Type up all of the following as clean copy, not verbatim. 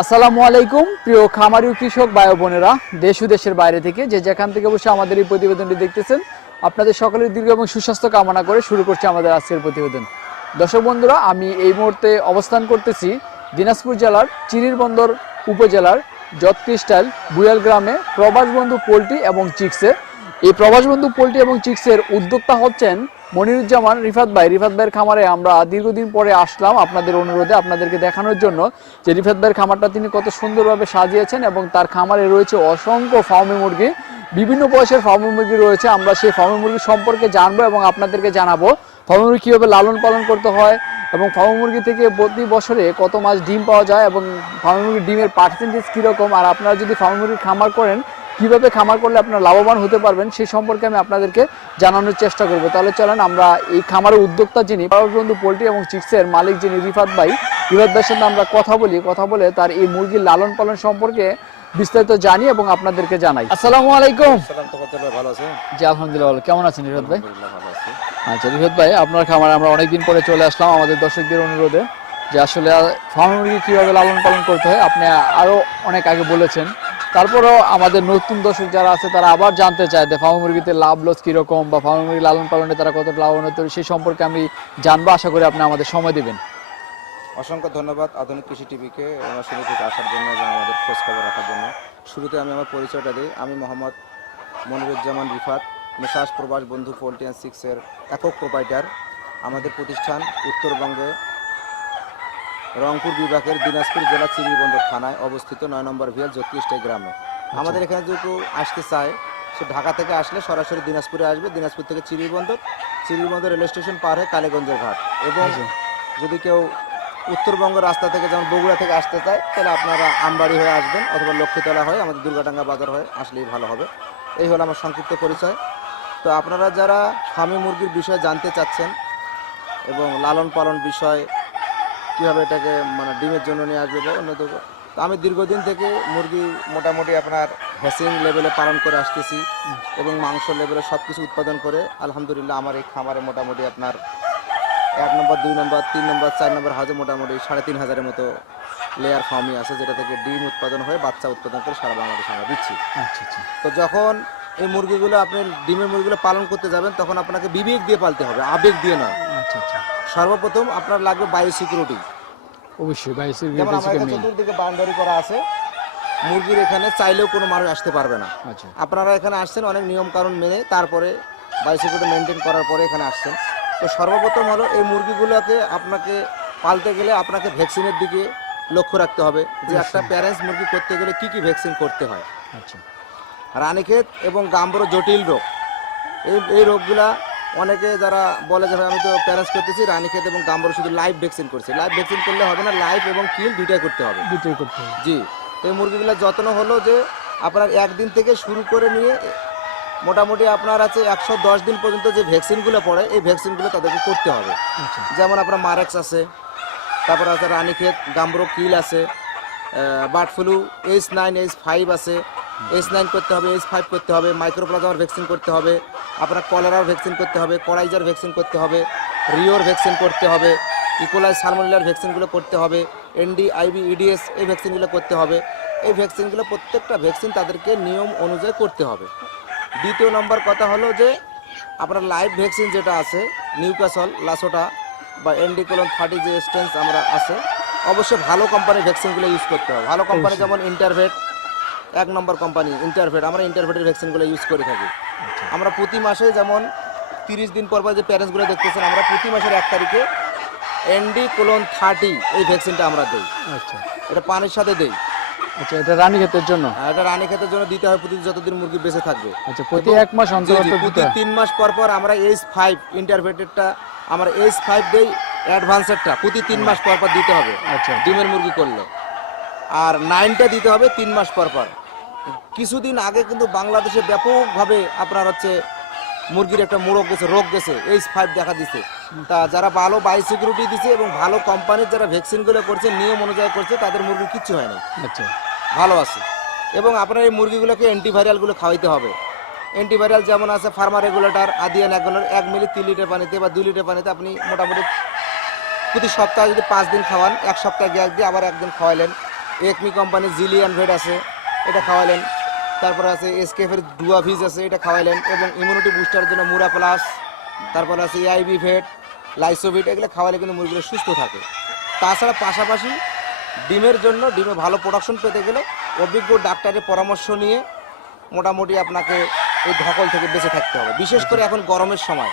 আসসালামু আলাইকুম প্রিয় খামারি ও কৃষক ভাই ও বোনেরা, দেশ ও দেশের বাইরে থেকে যে যেখান থেকে বসে আমাদের এই প্রতিবেদনটি দেখতেছেন, আপনাদের সকলের দীর্ঘ এবং সুস্বাস্থ্য কামনা করে শুরু করছি আমাদের আজকের প্রতিবেদন। দর্শক বন্ধুরা, আমি এই মুহূর্তে অবস্থান করতেছি দিনাজপুর জেলার চিরিরবন্দর উপজেলার জত ক্রিস্টাল বুয়াল গ্রামে প্রবাস বন্ধু পোল্ট্রি এবং চিক্সে। এই প্রবাস বন্ধু পোল্ট্রি এবং চিক্সের উদ্যোক্তা হচ্ছেন মনিরুজ্জামান রিফাত ভাই। রিফাত ভাইয়ের খামারে আমরা দীর্ঘদিন পরে আসলাম আপনাদের অনুরোধে আপনাদেরকে দেখানোর জন্য যে রিফাত ভাইয়ের খামারটা তিনি কত সুন্দরভাবে সাজিয়েছেন এবং তার খামারে রয়েছে অসংখ্য ফার্মি মুরগি, বিভিন্ন বয়সের ফার্মি মুরগি রয়েছে। আমরা সেই ফার্মি মুরগি সম্পর্কে জানবো এবং আপনাদেরকে জানাবো ফার্মি মুরগি কীভাবে লালন পালন করতে হয় এবং ফার্মি মুরগি থেকে প্রতি বছরে কত মাস ডিম পাওয়া যায় এবং ফার্মি মুরগির ডিমের পার্সেন্টেজ কীরকম, আর আপনারা যদি ফার্মি মুরগির খামার করেন কীভাবে খামার করলে আপনারা লাভবান হতে পারবেন সেই সম্পর্কে আমি আপনাদেরকে জানানোর চেষ্টা করব। তাহলে চলেন আমরা এই খামারের উদ্যোক্তা যিনি প্রবাস বন্ধু পোল্ট্রি এবং চিক্সের মালিক যিনি রিফাত ভাইয়ের সাথে আমরা কথা বলে তার এই মুরগির লালন পালন সম্পর্কে বিস্তারিত জানি এবং আপনাদেরকে জানাই। আসসালামু আলাইকুম। ভালো আছে? জি আলহামদুলিল্লাহ। কেমন আছেন রিফাত ভাই? আচ্ছা রিফাত ভাই, আপনার খামারে আমরা অনেকদিন পরে চলে আসলাম আমাদের দর্শকদের অনুরোধে যে আসলে ফার্ম মুরগি কীভাবে লালন পালন করতে হয় আপনি আরও অনেক আগে বলেছেন, তারপরেও আমাদের নতুন দর্শক যারা আছে তারা আবার জানতে চায় যে ফার্ম মুরগিতে লাভ লস কীরকম বা ফার্ম মুরগি লালন পালনে তারা কত লাভবান হতে পারে সেই সম্পর্কে আমি জানবো। আশা করি আপনি আমাদের সময় দেবেন। অসংখ্য ধন্যবাদ আধুনিক কৃষি টিভিকে আমার শুরু থেকে আসার জন্য এবং আমাদের খোঁজ খবর রাখার জন্য। শুরুতে আমি আমার পরিচয়টা দিই। আমি মোহাম্মদ মনিরুজ্জামান রিফাত, মেসাজ প্রবাস বন্ধু পোল্ট্রি অ্যান্ড চিক্সের একক প্রোপাইটার। আমাদের প্রতিষ্ঠান উত্তরবঙ্গে রংপুর বিভাগের দিনাজপুর জেলা চিরিরবন্দর থানায় অবস্থিত 9 নম্বর ভিয়াল জ্যোতিষ্টাই গ্রামে। আমাদের এখানে যদি কেউ আসতে চায় সে ঢাকা থেকে আসলে সরাসরি দিনাজপুরে আসবে। দিনাজপুর থেকে চিরিরবন্দর রেল স্টেশন পার হয়ে কালীগঞ্জের ঘাট। এবং যদি কেউ উত্তরবঙ্গ রাস্তা থেকে যেমন বগুড়া থেকে আসতে চায় তাহলে আপনারা আমবাড়ি হয়ে আসবেন অথবা লক্ষ্মীতলা হয়ে আমাদের দুর্গাডাঙ্গা বাজার হয়ে আসলেই ভালো হবে। এই হলো আমার সংক্ষিপ্ত পরিচয়। তো আপনারা যারা ফার্মি মুরগির বিষয়ে জানতে চাচ্ছেন এবং লালন পালন বিষয় কীভাবে এটাকে ডিমের জন্য নিয়ে আসবে বা অন্য, তো আমি দীর্ঘদিন থেকে মুরগি মোটামুটি আপনার ভ্যাকসিন লেভেলে পালন করে আসতেছি এবং মাংস লেভেলে সব কিছু উৎপাদন করে আলহামদুলিল্লাহ আমার এই খামারে মোটামুটি আপনার 1 নম্বর 2 নম্বর 3 নম্বর 4 নম্বর হাউজে মোটামুটি 3,500-এর মতো লেয়ার ফার্মই আছে, যেটা থেকে ডিম উৎপাদন হয়ে বাচ্চা উৎপাদন করে সারা বাংলাদেশে আমরা দিচ্ছি। আচ্ছা আচ্ছা। তো যখন এই মুরগিগুলো আপনি ডিমের মুরগিগুলো পালন করতে যাবেন তখন আপনাকে বিবেক দিয়ে পালতে হবে, আবেগ দিয়ে নয়। আচ্ছা আচ্ছা। সর্বপ্রথম আপনার লাগবে বায়ো সিকিউরিটি। অবশ্যই বায়ো যেমন আমাদের চতুর্দিকে বাউন্ডারি করা আছে, মুরগির এখানে চাইলেও কোনো মানুষ আসতে পারবে না। আচ্ছা। আপনারা এখানে আসছেন অনেক নিয়ম কানুন মেনে, তারপরে বায়ো সিকিউরিটি মেনটেন করার পরে এখানে আসছেন। তো সর্বপ্রথম হলো এই মুরগিগুলোকে আপনাকে পালতে গেলে আপনাকে ভ্যাকসিনের দিকে লক্ষ্য রাখতে হবে যে একটা প্যারেন্টস মুরগি করতে গেলে কি কি ভ্যাকসিন করতে হয়। আচ্ছা। রানীক্ষেত এবং গাম্বরো জটিল রোগ, এই রোগগুলা অনেকে যারা বলে যে আমি তো প্যারেন্টস করতেছি রানীক্ষেত এবং গাম্বরো শুধু লাইভ ভ্যাকসিন করছি। লাইভ ভ্যাকসিন করলে হবে না, লাইভ এবং কিল দুইটাই করতে হবে। জি। তো এই মুরগিগুলোর যত্ন হলো যে আপনার 1 দিন থেকে শুরু করে নিয়ে মোটামুটি আপনার আছে 110 দিন পর্যন্ত যে ভ্যাকসিনগুলো পড়ে এই ভ্যাকসিনগুলো তাদেরকে করতে হবে। যেমন আপনার মারেক্স আছে, তারপর আছে রানীক্ষেত গাম্বরো কিল আছে, বার্ড ফ্লু H9 H5 আছে, H9 করতে হবে, H5 করতে হবে, মাইক্রোপ্লাজমার ভ্যাকসিন করতে হবে, আপনার কলেরার ভ্যাকসিন করতে হবে, কড়াইজার ভ্যাকসিন করতে হবে, রিওর ভ্যাকসিন করতে হবে, ইকোলাই সালমোনেলার ভ্যাকসিনগুলো করতে হবে, এনডি আইবি ইডিএস এই ভ্যাকসিনগুলো করতে হবে। এই ভ্যাকসিনগুলো প্রত্যেকটা ভ্যাকসিন তাদেরকে নিয়ম অনুযায়ী করতে হবে। দ্বিতীয় নম্বর কথা হলো যে আপনার লাইভ ভ্যাকসিন যেটা আছে নিউক্যাসল লাসোটা বা ND:30 যে স্ট্রেন্স আমরা আছে, অবশ্যই ভালো কোম্পানির ভ্যাকসিনগুলো ইউজ করতে হবে। ভালো কোম্পানি যেমন ইন্টারভেট 1 নম্বর কোম্পানি ইন্টারভেট, আমরা ইন্টারভেটের ভ্যাকসিনগুলো ইউজ করে থাকি। আমরা প্রতি মাসে যেমন 30 দিন পর যে প্যারেন্টসগুলো দেখতেছেন আমরা প্রতি মাসের 1 তারিখে ND:30 এই ভ্যাকসিনটা আমরা দিই। আচ্ছা। এটা পানির সাথে দিই। আচ্ছা, এটা রানীক্ষেতের জন্য? এটা রানীক্ষেতের জন্য দিতে হয় প্রতি যতদিন মুরগি বেঁচে থাকবে। আচ্ছা, প্রতি 1 মাস অন্তর প্রতি 3 মাস পর পর আমরা H5 ইন্টারভেটেরটা আমরা H5 দেই, অ্যাডভান্সেরটা প্রতি 3 মাস পর পর দিতে হবে। আচ্ছা। ডিমের মুরগি করলে আর 9টা দিতে হবে 3 মাস পর পর। কিছুদিন আগে কিন্তু বাংলাদেশে ব্যাপকভাবে আপনার হচ্ছে মুরগির একটা রোগ গেছে H5 দেখা দিচ্ছে। তা যারা ভালো বায়ো সিকিউরিটি দিচ্ছে এবং ভালো কোম্পানির যারা ভ্যাকসিনগুলো করছে নিয়ম অনুযায়ী করছে তাদের মুরগির কিচ্ছু হয় না। আচ্ছা, ভালো আছে। এবং আপনার এই মুরগিগুলোকে অ্যান্টিভাইরালগুলো খাওয়াইতে হবে। অ্যান্টিভাইরাল যেমন আছে ফার্মা রেগুলেটর, আদিয়ান 1 মিলি 3 লিটার পানিতে বা 2 লিটার পানিতে আপনি মোটামুটি প্রতি সপ্তাহে যদি 5 দিন খাওয়ান, 1 সপ্তাহে গ্যাস দিয়ে আবার 1 দিন খাওয়াইলেন, একমি কোম্পানির জিলিয়ান ভেট আছে, এটা খাওয়ালেন। তারপরে আছে এসকেএফের ডুয়াভিজ আছে, এটা খাওয়াইলেন। এবং ইমিউনিটি বুস্টার জন্য মুরা প্লাস, তারপরে আছে এআইবি ভেট, লাইসোভিট, এগুলো খাওয়ালে কিন্তু মুরগিরা সুস্থ থাকে। তাছাড়া পাশাপাশি ডিমের জন্য, ডিমে ভালো প্রোডাকশন পেতে গেলে অভিজ্ঞ ডাক্তারের পরামর্শ নিয়ে মোটামুটি আপনাকে এই ধকল থেকে বেঁচে থাকতে হবে। বিশেষ করে এখন গরমের সময়,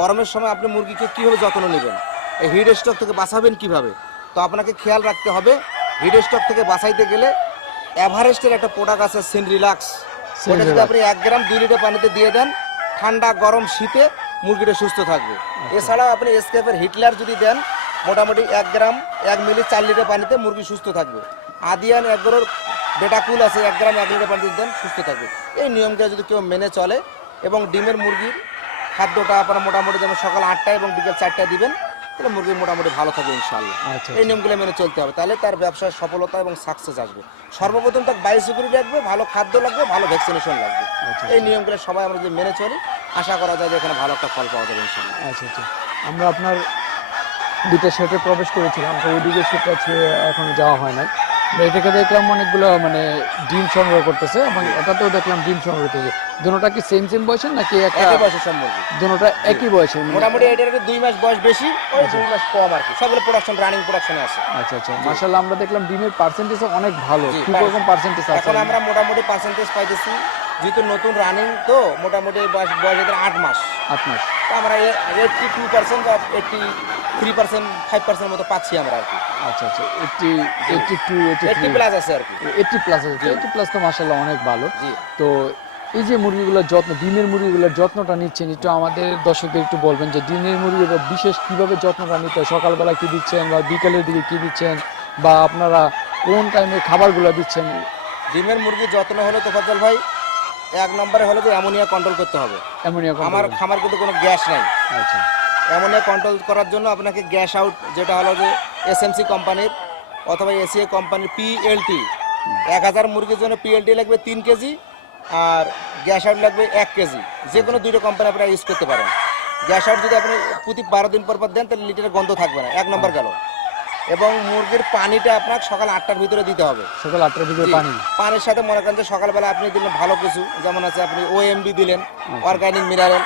গরমের সময় আপনি মুরগিকে কীভাবে যত্ন নেবেন, এই হিট স্ট্রোক থেকে বাঁচাবেন কিভাবে, তো আপনাকে খেয়াল রাখতে হবে। হিট স্ট্রোক থেকে বাঁচাইতে গেলে এভারেস্টের একটা প্রোডাক্ট আছে সিনরিলাক্স, ওটা যদি আপনি 1 গ্রাম 2 লিটার পানিতে দিয়ে দেন, ঠান্ডা গরম শীতে মুরগিটা সুস্থ থাকবে। এছাড়াও আপনি এসকেএফের হিটলার যদি দেন, মোটামুটি 1 গ্রাম 1 মিলি 4 লিটার পানিতে মুরগি সুস্থ থাকবে। আদিয়ান এগ্রোর বেটাকুল আছে, 1 গ্রাম 1 লিটার পানিতে দেন, সুস্থ থাকবে। এই নিয়মটা যদি কেউ মেনে চলে এবং ডিমের মুরগির খাদ্যটা আপনারা মোটামুটি যেমন সকাল 8টায় এবং বিকেল 4টায় দিবেন, তাহলে মুরগি মোটামুটি ভালো থাকবে ইনশাআল্লাহ। এই নিয়মগুলো মেনে চলতে হবে, তাহলে তার ব্যবসায় সফলতা এবং সাকসেস আসবে। সর্বপ্রথম তার বায়োসিকিউরিটি লাগবে, ভালো খাদ্য লাগবে, ভালো ভ্যাকসিনেশন লাগবে। এই নিয়মগুলো সবাই আমরা যদি মেনে চলি, আশা করা যায় যে এখানে ভালো একটা ফল পাওয়া যাবে ইনশাআল্লাহ। আচ্ছা, আমরা আপনার দুটো সেটে প্রবেশ করেছিলাম, তো ওইদিকে সেটটা এখনো যাওয়া হয় না। এটাকে দেখলাম অনেকগুলো মানে ডিম সংগ্রহ করতেছে, এবং এটাতেও দেখলাম ডিম সংগ্রহ করতেছে। দুটোটা কি সেম বয়সের নাকি একই বয়সের সব মুরগি? দুটোটা একই বয়সের, মোটামুটি এটার 2 মাস বয়স বেশি, ওই 2 মাস কম আর কি। সবগুলো প্রোডাকশন রানিং প্রোডাকশনে আছে। আচ্ছা, মাশাআল্লাহ। আমরা দেখলাম ডিমের পার্সেন্টেজ অনেক ভালো। কি রকম পার্সেন্টেজ আছে এখন? আমরা মোটামুটি পার্সেন্টেজ পাইতেছি, যেহেতু নতুন রানিং, তো মোটামুটি বয়স 8 মাস। তো আমরা 82% বা 83%, 5% মতো পাচ্ছি আমরা আর কি। আচ্ছা, 80 প্লাস আছে আর কি। 80 প্লাস আছে, 80 প্লাস তো মাশাআল্লাহ অনেক ভালো। তো এই যে মুরগিগুলোর যত্ন, ডিমের মুরগিগুলোর যত্নটা নিচ্ছেন, একটু আমাদের দর্শকদের একটু বলবেন যে ডিমের মুরগিগুলো বিশেষ কিভাবে যত্নটা নিতে হয়? সকালবেলা কি দিচ্ছেন, বা বিকেলের দিকে কি দিচ্ছেন, বা আপনারা কোন টাইমে খাবারগুলো দিচ্ছেন? ডিমের মুরগির যত্ন হলো তোফাজ্জল ভাই, 1 নম্বরে হলো যে অ্যামোনিয়া কন্ট্রোল করতে হবে। আমার খামার কিন্তু কোনো গ্যাস নাই। আচ্ছা, অ্যামোনিয়া কন্ট্রোল করার জন্য আপনাকে গ্যাস আউট, যেটা হলো যে এসএমসি কোম্পানির অথবা এসিএ কোম্পানির পিএলটি, 1000 মুরগির জন্য পিএলটি লাগবে 3 কেজি, আর গ্যাস আউট লাগবে 1 কেজি। যে কোনো 2টো কোম্পানি আপনারা ইউজ করতে পারেন। গ্যাস আউট যদি আপনি প্রতি 12 দিন পর দেন, তাহলে লিটারের গন্ধ থাকবে না, 1 নম্বর গেল। এবং মুরগির পানিটা আপনার সকাল 8টার ভিতরে দিতে হবে। সকাল 8টার ভিতরে পানির সাথে মনে করেন যে সকালবেলা আপনি দিলেন ভালো কিছু, যেমন আছে আপনি ওএমবি দিলেন, অর্গানিক মিনারেল,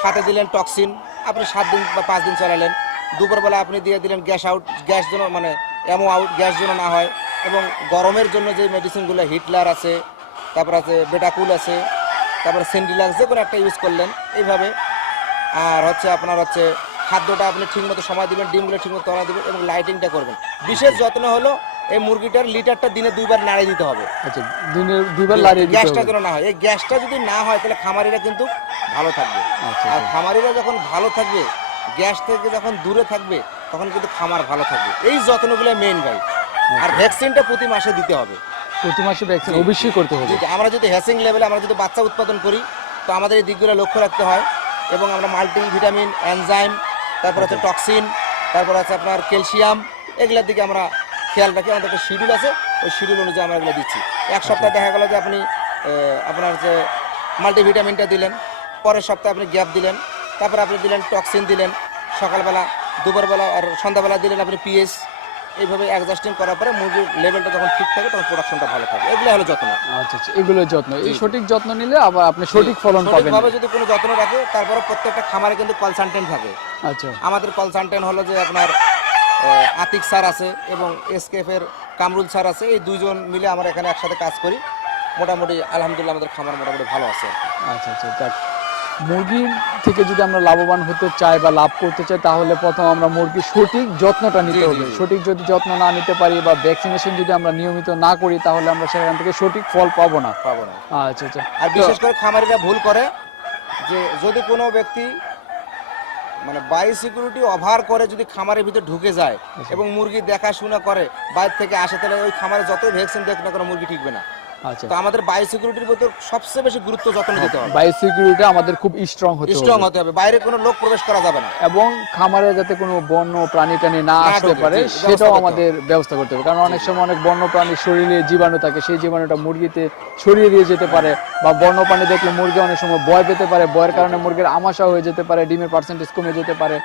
সাথে দিলেন টক্সিন, আপনি 7 দিন বা 5 দিন চালালেন। দুপুরবেলা আপনি দিয়ে দিলেন গ্যাস আউট, গ্যাস যেন মানে অ্যামো আউট, গ্যাস যেন না হয়। এবং গরমের জন্য যে মেডিসিনগুলো, হিটলার আছে, তারপর আছে বেটাকুল আছে, তারপরে সিনরিলাক্স, যে কোনো একটা ইউজ করলেন এইভাবে। আর আপনার খাদ্যটা আপনি ঠিকমতো সময় দিবেন, ডিমগুলো ঠিকমতো তলা দিবেন এবং লাইটিংটা করবেন। বিশেষ যত্ন হলো এই মুরগিটার লিটারটা দিনে 2বার নাড়িয়ে দিতে হবে। আচ্ছা, দিনে 2বার নাড়িয়ে দিতে হবে। গ্যাসটা যেন না হয়। এই গ্যাসটা যদি না হয়, তাহলে খামারিরা কিন্তু ভালো থাকবে। আর খামারিরা যখন ভালো থাকবে, গ্যাস থেকে যখন দূরে থাকবে, তখন কিন্তু খামার ভালো থাকবে। এই যত্নগুলো মেইন ভাই। আর ভ্যাকসিনটা প্রতি মাসে দিতে হবে। প্রতি মাসে ভ্যাকসিন অবশ্যই করতে হবে। আমরা যদি হ্যাসিং লেভেলে আমরা যদি বাচ্চা উৎপাদন করি, তো আমাদের এই দিকগুলো লক্ষ্য রাখতে হয়। এবং আমরা মাল্টিভিটামিন, এনজাইম, তারপর টক্সিন, তারপর আপনার ক্যালসিয়াম, এগুলোর দিকে আমরা খেয়াল রাখি। আমাদের একটা শিডিউল আছে, ওই শিডিউল অনুযায়ী আমরা এগুলো দিচ্ছি। 1 সপ্তাহ দেখা গেল যে আপনি আপনার মাল্টিভিটামিনটা দিলেন, পরের সপ্তাহে আপনি গ্যাপ দিলেন, তারপর আপনি দিলেন টক্সিন দিলেন সকালবেলা, দুপুরবেলা, আর সন্ধ্যাবেলা দিলেন আপনি পিএস। এইভাবে অ্যাডজাস্টিং করার পরে মুরগির লেভেলটা যখন ঠিক থাকে, তখন প্রোডাকশনটা ভালো থাকে। এগুলো হলো যত্ন। আচ্ছা, এগুলো যত্ন। এই সঠিক যত্ন নিলে আবার আপনি সঠিক ফলন পাবেন। সঠিকভাবে যদি কোনো যত্ন রাখে, তারপরে প্রত্যেকটা খামারে কিন্তু কনসালটেন্ট থাকে। আচ্ছা, আমাদের কনসালটেন্ট হলো যে আপনার আতিক স্যার আছে এবং এসকেএফের কামরুল স্যার আছে। এই 2 জন মিলে আমরা এখানে একসাথে কাজ করি। মোটামুটি আলহামদুলিল্লাহ আমাদের খামার মোটামুটি ভালো আছে। আচ্ছা, মুরগির থেকে যদি আমরা লাভবান হতে চাই বা লাভ করতে চাই, তাহলে প্রথম আমরা মুরগির সঠিক যত্নটা নিতে হবে। সঠিক যদি যত্ন না নিতে পারি বা ভ্যাকসিনেশন যদি আমরা নিয়মিত না করি, তাহলে আমরা সেখান থেকে সঠিক ফল পাবো না। আচ্ছা। আর বিশেষ করে খামারিরা ভুল করে যে, যদি কোনো ব্যক্তি মানে বায়োসিকিউরিটি ওভার করে যদি খামারের ভিতরে ঢুকে যায় এবং মুরগি দেখাশোনা করে বাইরে থেকে আসে, তাহলে ওই খামারে যত ভ্যাকসিন দেখ না কোনো মুরগি ঠিকবে না। আচ্ছা তো আমাদের বায়ো সিকিউরিটির ভিতর সবচেয়ে বেশি গুরুত্ব যত্ন দিতে হবে। বায়ো সিকিউরিটি আমাদের খুব স্ট্রং হতে স্ট্রং হবে হতে হবে, বাইরে কোনো লোক প্রবেশ করা যাবে না। এবং খামারে যাতে কোনো বন্য প্রাণী টানি না আসতে ঢোকে, পারে জি, ব্যবস্থা সেটাও করতে আমাদের ব্যবস্থা করতে হবে, কারণ অনেক সময় অনেক বন্য প্রাণীর শরীরে জীবাণু থাকে, সেই জীবাণুটা মুরগিতে ছড়িয়ে দিয়ে যেতে পারে, বা বন্য প্রাণী দেখলে মুরগি অনেক সময় ভয় পেতে পারে, ভয়ের কারণে মুরগির আমাশা হয়ে যেতে পারে, ডিমের পার্সেন্টেজ কমে যেতে পারে।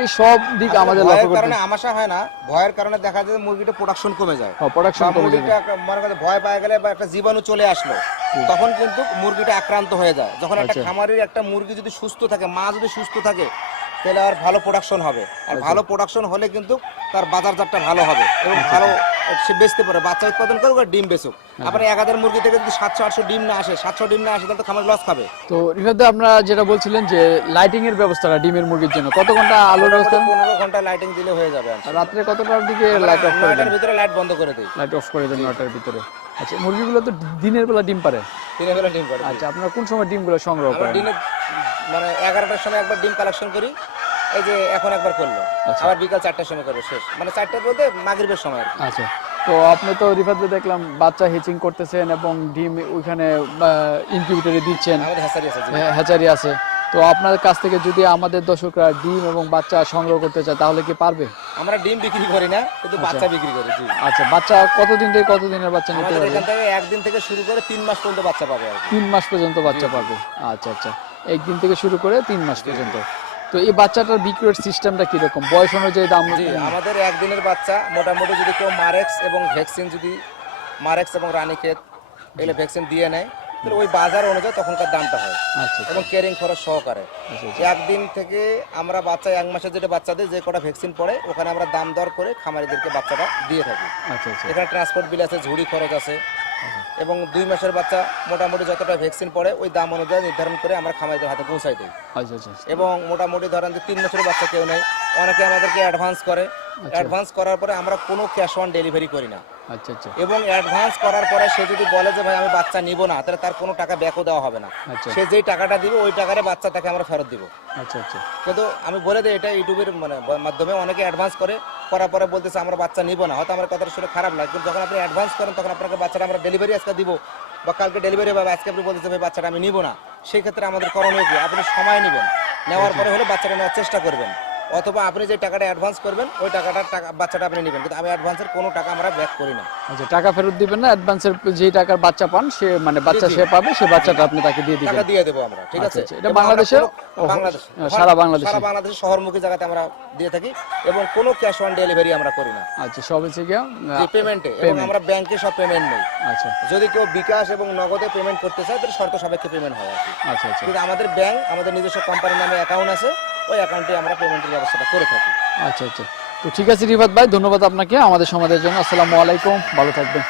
এই সব দিক আসলে আমাদের ভয়ের লক্ষ্য করতে কারণে আমাশা হয় না, ভয়ের কারণে দেখা যায় যে মুরগিটা প্রোডাকশন কমে যায়। প্রোডাকশন বা কমে যাবে। মুরগিটা মনে করেন ভয় পায় গেলে বা একটা জীবাণু চলে আসলো, তখন কিন্তু মুরগিটা আক্রান্ত হয়ে যায়। যখন একটা আচ্ছা। খামারের একটা মুরগি যদি সুস্থ থাকে, মা যদি সুস্থ থাকে, তাহলে আর ভালো প্রোডাকশন হবে। আর ভালো প্রোডাকশন হলে কিন্তু তার বাজারজাতটা ভালো হবে এবং ভালো সে বেচতে পারে, বাচ্চা উৎপাদন করুক আর ডিম বেচুক। আপনার 1000 মুরগি থেকে যদি 700-800 ডিম না আসে, 700 ডিম না আসে, তাহলে তো খামার লস খাবে। তো রিফাত ভাই, আপনারা যেটা বলছিলেন যে লাইটিং এর ব্যবস্থাটা ডিমের মুরগির জন্য কত ঘন্টা আলোর ব্যবস্থা? 15 ঘন্টা লাইটিং দিলে হয়ে যাবে। রাত্রে কতটার দিকে লাইট অফ করে দেন? 9টার ভিতরে লাইট বন্ধ করে দেই। লাইট অফ করে দেন 9টার ভিতরে। আচ্ছা, মুরগিগুলো তো দিনের বেলা ডিম পারে। দিনের বেলা ডিম পাড়ে। আচ্ছা, আপনারা কোন সময় ডিমগুলো সংগ্রহ আমরা করেন? দিনে মানে 11টার সময় একবার ডিম কালেকশন করি, এই যে এখন একবার করলো, আচ্ছা। আবার বিকাল 4টার সময় করবে শেষ, মানে 4টা বলতে মাগরিবের সময় আর কি। আচ্ছা, তো আপনি তো রিফাত ভাই দেখলাম বাচ্চা হেচিং করতেছেন এবং ডিম ওইখানে ইনকিউবেটরে দিচ্ছেন, আমাদের হ্যাচারি আছে জি। হ্যাচারি আছে। তো আপনার কাছ থেকে যদি আমাদের দর্শকরা ডিম এবং বাচ্চা সংগ্রহ করতে চায় তাহলে কি পারবে? আমরা ডিম বিক্রি করি না, কিন্তু বাচ্চা বিক্রি করি জি। আচ্ছা, বাচ্চা কতদিন থেকে কতদিনের বাচ্চা নিতে আমাদের পারবে? এখান থেকে একদিন থেকে শুরু করে 3 মাস পর্যন্ত বাচ্চা পাবে আর কি। 3 মাস পর্যন্ত বাচ্চা পাবে। আচ্ছা আচ্ছা, একদিন থেকে শুরু করে 3 মাস পর্যন্ত। তো এই বাচ্চাটার বিক্রয়ের সিস্টেমটা কিরকম, বয়স অনুযায়ী দাম? জি, আমাদের একদিনের বাচ্চা মোটামুটি যদি কেউ মারেক্স এবং ভ্যাকসিন, যদি মারেক্স এবং রানীক্ষেত এগুলো ভ্যাকসিন দিয়ে নেয়, তাহলে ওই বাজার অনুযায়ী তখনকার দামটা হয় আচ্ছা এবং ক্যারিং খরচ সহকারে। আচ্ছা। একদিন থেকে আমরা বাচ্চা 1 মাসের যেটা বাচ্চাদের যে কটা ভ্যাকসিন পড়ে, ওখানে আমরা দাম দর করে খামারিদেরকে বাচ্চাটা দিয়ে থাকি। আচ্ছা আচ্ছা এখানে ট্রান্সপোর্ট বিল আছে, ঝুড়ি খরচ আছে, এবং 2 মাসের বাচ্চা মোটামুটি যতটা ভ্যাকসিন পড়ে ওই দাম অনুযায়ী নির্ধারণ করে আমরা খামারিদের হাতে পৌঁছাই দিই। আচ্ছা আচ্ছা এবং মোটামুটি ধরেন যে 3 বছরের বাচ্চা কেউ নেই, অনেকে আমাদেরকে অ্যাডভান্স করে। অ্যাডভান্স করার পরে আমরা কোনো ক্যাশ অন ডেলিভারি করি না। আচ্ছা আচ্ছা এবং অ্যাডভান্স করার পরে সে যদি বলে যে ভাই আমি বাচ্চা নিব না, তাহলে তার কোনো টাকা ব্যাকও দেওয়া হবে না। আচ্ছা সে যেই টাকাটা দিবে ওই টাকারে বাচ্চা তাকে আমরা ফেরত দিব। আচ্ছা আচ্ছা কিন্তু আমি বলে দিই, এটা ইউটিউবের মানে মাধ্যমে অনেকে অ্যাডভান্স করে, করার পরে বলতেছে আমরা বাচ্চা নিব না। হয়তো আমার কথাটা শুনে খারাপ লাগে, কিন্তু যখন আপনি অ্যাডভান্স করেন তখন আপনাকে বাচ্চাটা আমরা ডেলিভারি আজকে দিব বা কালকে ডেলিভারি হবে, আজকে আপনি বলতেছে ভাই বাচ্চাটা আমি নিব না, সেই ক্ষেত্রে আমাদের করণীয় কি, আপনি সময় নেবেন, নেওয়ার পরে হলে বাচ্চাটা নেওয়ার চেষ্টা করবেন, অথবা আপনি যে টাকাটা অ্যাডভান্স করবেন ওই বাচ্চাটা আপনি নেবেন। কিন্তু আমি অ্যাডভান্সের কোনো টাকা আমরা ব্যাক করি না। আচ্ছা, টাকা ফেরত দিবেন না, অ্যাডভান্সের যেই টাকার বাচ্চা পান সে মানে বাচ্চা সে পাবে, সে বাচ্চাটা আপনি তাকে দিয়ে দিবেন। টাকা দিয়ে দেবো আমরা, ঠিক আচ্ছা, আছে? আচ্ছা, এটা এবং আমরা বাংলাদেশে? বাংলাদেশ, সারা বাংলাদেশে? সারা বাংলাদেশে শহরমুখী জায়গাতে আমরা দিয়ে থাকি এবং কোনো ক্যাশ অন ডেলিভারি আমরা করি না। আচ্ছা, সব হচ্ছে গিয়া যে পেমেন্টে, এবং আমরা ব্যাংকে সব পেমেন্ট নেই। আচ্ছা যদি কেউ বিকাশ এবং নগদে পেমেন্ট করতে চায় তাহলে শর্ত সাপেক্ষে পেমেন্ট হয় আর কি। আচ্ছা আচ্ছা কিন্তু আমাদের ব্যাংক, আমাদের নিজস্ব কোম্পানির নামে অ্যাকাউন্ট আছে, ওই অ্যাকাউন্টে আমরা পেমেন্টের ব্যবস্থাটা করে থাকি। আচ্ছা আচ্ছা তো ঠিক আছে রিফাত ভাই, ধন্যবাদ আপনাকে আমাদের সমাজের জন্য। আসসালামু আলাইকুম, ভালো থাকবেন।